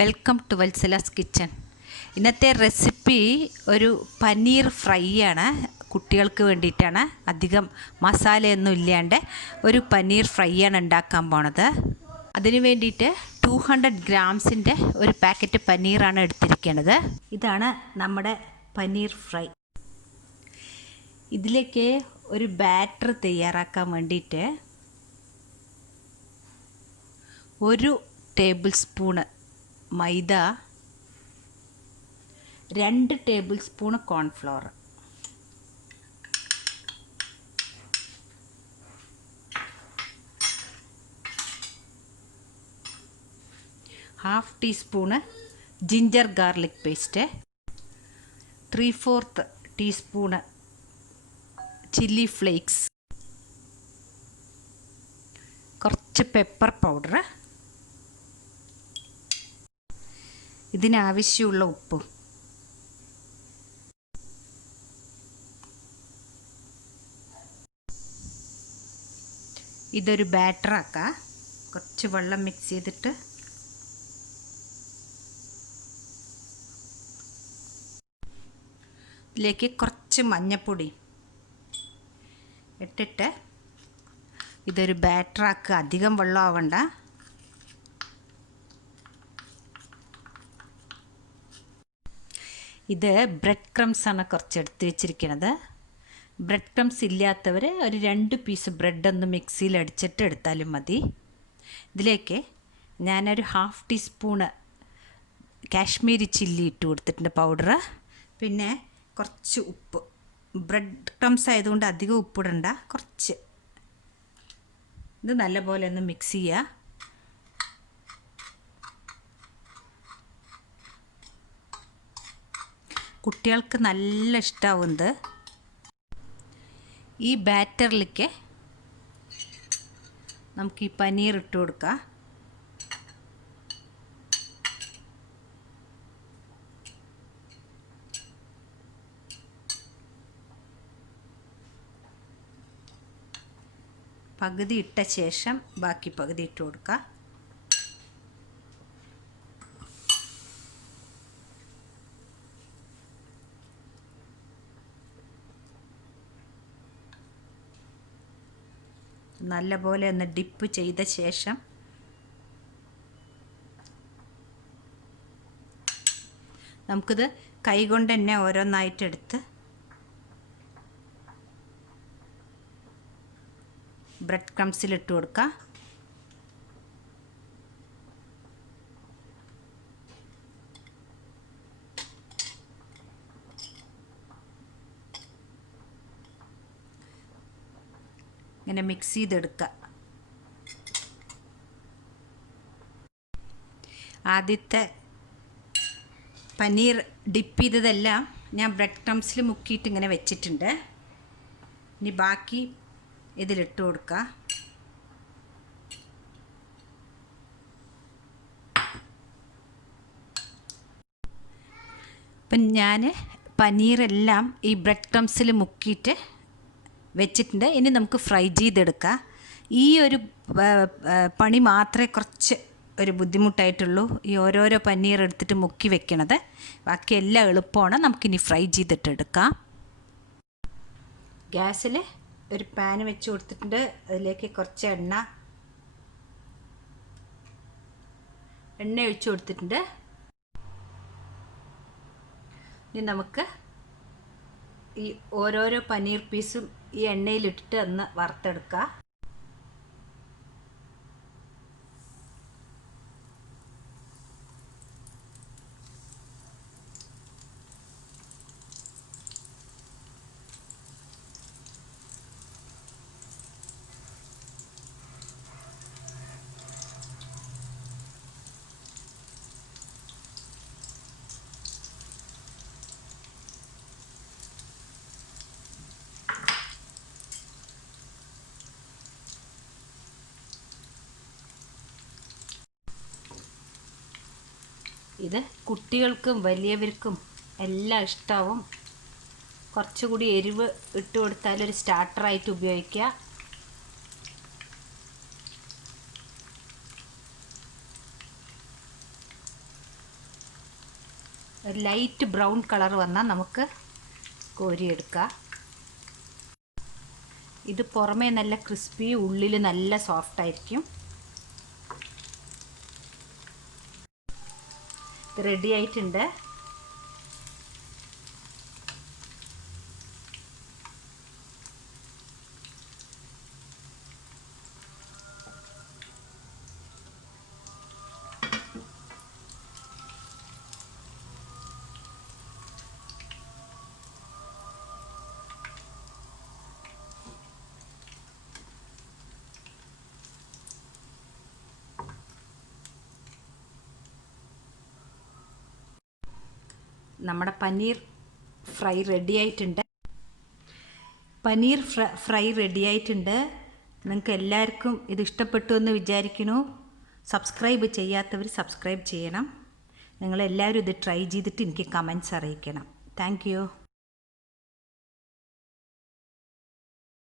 Welcome to Vatsala's kitchen. ഇന്നത്തെ recipe ഒരു paneer fry ആണ്. കുട്ടികൾക്ക് വേണ്ടിയിട്ടാണ്. അധികം മസാലയൊന്നും ഇല്ലാണ്ട് ഒരു പനീർ ഫ്രൈ ആണ് ഉണ്ടാക്കാൻ പോണത്. അതിന് വേണ്ടിയിട്ട് 200 ഗ്രാംസിൻ്റെ ഒരു പാക്കറ്റ് പനീറാണ് എടുത്തിരിക്കുന്നത്. ഇതാണ് നമ്മുടെ പനീർ ഫ്രൈ. ഇതിലേക്ക് ഒരു ബാറ്റർ തയ്യാറാക്കാൻ വേണ്ടിയിട്ട് 1 ടേബിൾ സ്പൂണ് മൈദ, 2 table spoon cornflour, half teaspoon ginger garlic paste, 3/4 teaspoon chilli flakes, കുറച്ച് പെപ്പർ പൗഡർ, ഇതിനാവശ്യമുള്ള ഉപ്പും. ഇതൊരു ബാറ്ററാക്കാം. കുറച്ച് വെള്ളം മിക്സ് ചെയ്തിട്ട് ഇതിലേക്ക് കുറച്ച് മഞ്ഞൾപ്പൊടി ഇട്ടിട്ട് ഇതൊരു ബാറ്ററാക്കുക. അധികം വെള്ളം ആവണ്ട. ഇത് ബ്രെഡ് ക്രംസ് ആണ് കുറച്ച് എടുത്ത് വെച്ചിരിക്കുന്നത്. ബ്രെഡ് ക്രംസ് ഇല്ലാത്തവർ ഒരു 2 പീസ് ബ്രെഡ് ഒന്ന് മിക്സിയിൽ അടിച്ചിട്ട് എടുത്താലും മതി. ഇതിലേക്ക് ഞാനൊരു ഹാഫ് ടീസ്പൂണ് കാശ്മീരി ചില്ലി ഇട്ട് കൊടുത്തിട്ടുണ്ട്, പൗഡർ. പിന്നെ കുറച്ച് ഉപ്പ്. ബ്രെഡ് ക്രംസ് ആയതുകൊണ്ട് അധികം ഉപ്പിടണ്ട, കുറച്ച്. ഇത് നല്ലപോലെ ഒന്ന് മിക്സ് ചെയ്യുക. കുട്ടികൾക്ക് നല്ല ഇഷ്ടമാവുന്നത്. ഈ ബാറ്ററിലേക്ക് നമുക്ക് ഈ പനീർ ഇട്ട് കൊടുക്കാം. പകുതി ഇട്ട ശേഷം ബാക്കി പകുതി ഇട്ട് കൊടുക്കുക. നല്ലപോലെ ഒന്ന് ഡിപ്പ് ചെയ്ത ശേഷം നമുക്കിത് കൈകൊണ്ട് തന്നെ ഓരോന്നായിട്ടെടുത്ത് ബ്രെഡ് ക്രംസിലിട്ട് കൊടുക്കാം. ഇങ്ങനെ മിക്സ് ചെയ്തെടുക്കുക. ആദ്യത്തെ പനീർ ഡിപ്പ് ചെയ്തതെല്ലാം ഞാൻ ബ്രെഡ് ക്രംസിൽ മുക്കിയിട്ട് ഇങ്ങനെ വെച്ചിട്ടുണ്ട്. ഇനി ബാക്കി ഇതിലിട്ട് കൊടുക്കുക. അപ്പം ഞാൻ പനീറെല്ലാം ഈ ബ്രെഡ് ക്രംസിൽ മുക്കിയിട്ട് വെച്ചിട്ടുണ്ട്. ഇനി നമുക്ക് ഫ്രൈ ചെയ്തെടുക്കാം. ഈ ഒരു പണി മാത്രമേ കുറച്ച് ഒരു ബുദ്ധിമുട്ടായിട്ടുള്ളൂ, ഈ ഓരോരോ പനീർ എടുത്തിട്ട് മുക്കി വെക്കണത്. ബാക്കി എല്ലാം എളുപ്പമാണ്. നമുക്കിനി ഫ്രൈ ചെയ്തിട്ടെടുക്കാം. ഗ്യാസിൽ ഒരു പാൻ വെച്ച് കൊടുത്തിട്ടുണ്ട്. അതിലേക്ക് കുറച്ച് എണ്ണ ഒഴിച്ച് കൊടുത്തിട്ടുണ്ട്. ഇനി നമുക്ക് ഈ ഓരോരോ പനീർ പീസും ഈ എണ്ണയിലിട്ടിട്ട് ഒന്ന് വറുത്തെടുക്കുക. ഇത് കുട്ടികൾക്കും വലിയവർക്കും എല്ലാം ഇഷ്ടമാവും. കുറച്ചുകൂടി എരിവ് ഇട്ട് കൊടുത്താൽ ഒരു സ്റ്റാർട്ടറായിട്ട് ഉപയോഗിക്കുക. ഒരു ലൈറ്റ് ബ്രൗൺ കളർ വന്നാൽ നമുക്ക് കോരിയെടുക്കാം. ഇത് പുറമേ നല്ല ക്രിസ്പി, ഉള്ളിൽ നല്ല സോഫ്റ്റ് ആയിരിക്കും. ഇത് റെഡി ആയിട്ടുണ്ട്. നമ്മുടെ പനീർ ഫ്രൈ റെഡി ആയിട്ടുണ്ട്. നിങ്ങൾക്ക് എല്ലാവർക്കും ഇത് ഇഷ്ടപ്പെട്ടു എന്ന് വിചാരിക്കുന്നു. സബ്സ്ക്രൈബ് ചെയ്യാത്തവർ സബ്സ്ക്രൈബ് ചെയ്യണം. നിങ്ങളെല്ലാവരും ഇത് ട്രൈ ചെയ്തിട്ട് എനിക്ക് കമൻറ്റ്സ് അറിയിക്കണം. Thank you.